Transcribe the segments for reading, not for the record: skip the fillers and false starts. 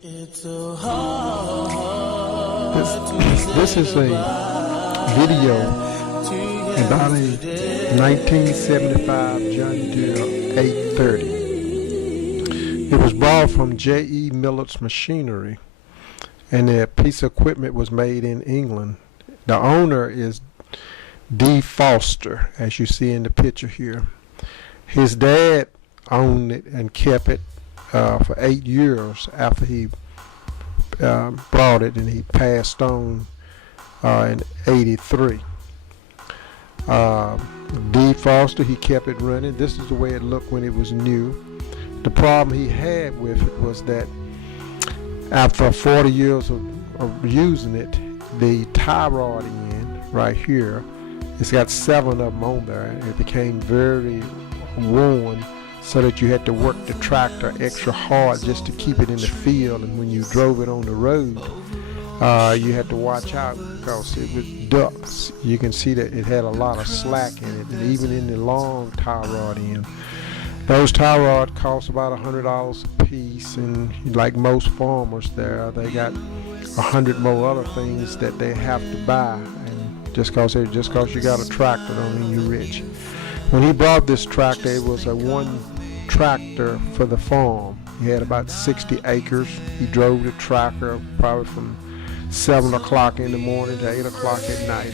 It's so this is a video about a 1975 John Deere 830. It was bought from J.E. Miller's Machinery, and the piece of equipment was made in England. The owner is D. Foster, as you see in the picture here. His dad owned it and kept it for 8 years after he bought it, and he passed on in '83. D. Foster, he kept it running. This is the way it looked when it was new. The problem he had with it was that after 40 years of using it, the tie rod end right here, it's got 7 of them on there, and it became very worn, so that you had to work the tractor extra hard just to keep it in the field. And when you drove it on the road, you had to watch out because it was ducks. You can see that it had a lot of slack in it, and even in the long tie rod end. Those tie rods cost about $100 a piece, and like most farmers there, they got 100 more other things that they have to buy. And just cause you got a tractor don't mean you're rich. When he bought this tractor, it was a one tractor for the farm. He had about 60 acres. He drove the tractor probably from 7 o'clock in the morning to 8 o'clock at night,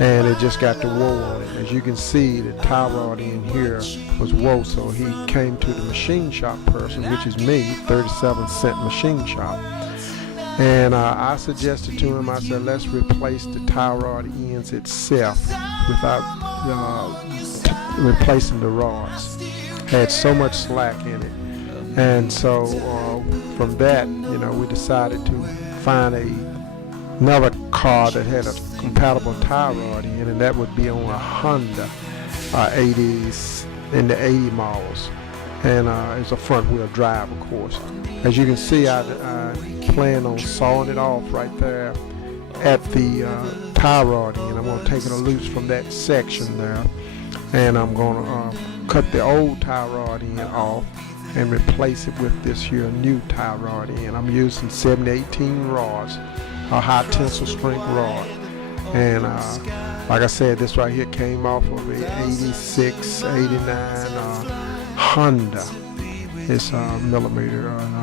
and it just got to woe on it. As you can see, the tie rod in here was woe, so he came to the machine shop person, which is me, 37-cent machine shop, and I suggested to him, I said, let's replace the tie rod ends itself without replacing the rods. Had so much slack in it, and so from that, we decided to find another car that had a compatible tie rod in, and that would be on a Honda 80s in the 80 models, and it's a front wheel drive, of course. As you can see, I plan on sawing it off right there at the tie rod end. I'm going to take it loose from that section there, and I'm going to cut the old tie rod end off and replace it with this here new tie rod end. I'm using 7-18 rods, a high tensile strength rod, and like I said, this right here came off of a 86, 89 Honda. It's millimeter, and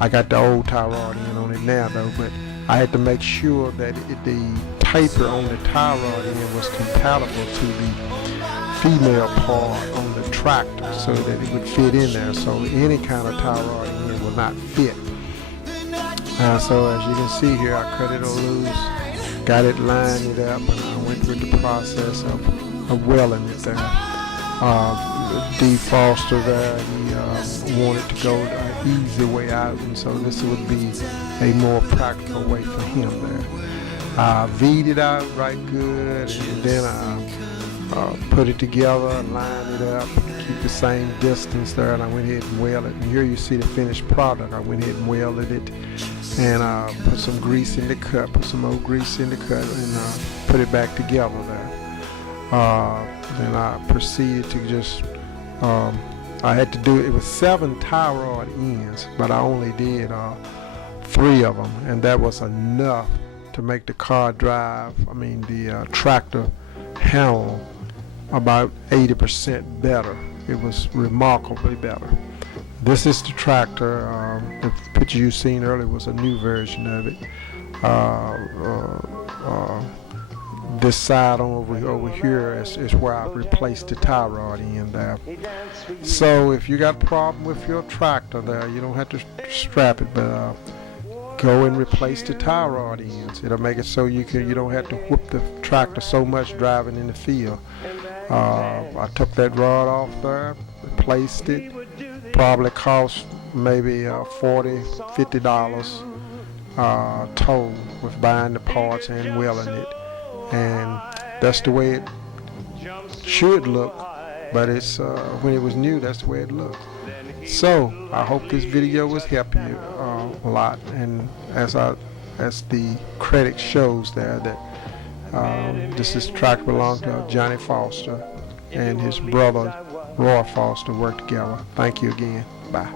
I got the old tie rod end on it now though, but I had to make sure that the taper on the tie rod end was compatible to the female part on the tractor, so that it would fit in there, so any kind of tie rod end will not fit. So as you can see here, I cut it loose, got it lined it up, and I went through the process of welding it there. D. Foster there, he wanted to go an easy way out, and so this would be a more practical way for him there. I V'd it out right good, and then I put it together, lined it up, keep the same distance there, and I went ahead and welded it. And here you see the finished product. I went ahead and welded it, and put some grease in the cut, put some more grease in the cut, and put it back together there. Then I proceeded to just, I had to do it. It was 7 tie rod ends, but I only did 3 of them, and that was enough to make the the tractor handle about 80% better. It was remarkably better. This is the tractor. The picture you seen earlier was a new version of it. This side over here is where I replaced the tie rod end there. So if you got a problem with your tractor there, you don't have to strap it, but go and replace the tie rod ends. It'll make it so you don't have to whoop the tractor so much driving in the field. I took that rod off there, replaced it. Probably cost maybe $40-50 total with buying the parts and welding it. And that's the way it should look, but it's when it was new, that's the way it looked. So I hope this video was helping you a lot, and as the credit shows there, that this tractor belonged to Johnny Foster, and his brother Roy Foster worked together. Thank you again. Bye.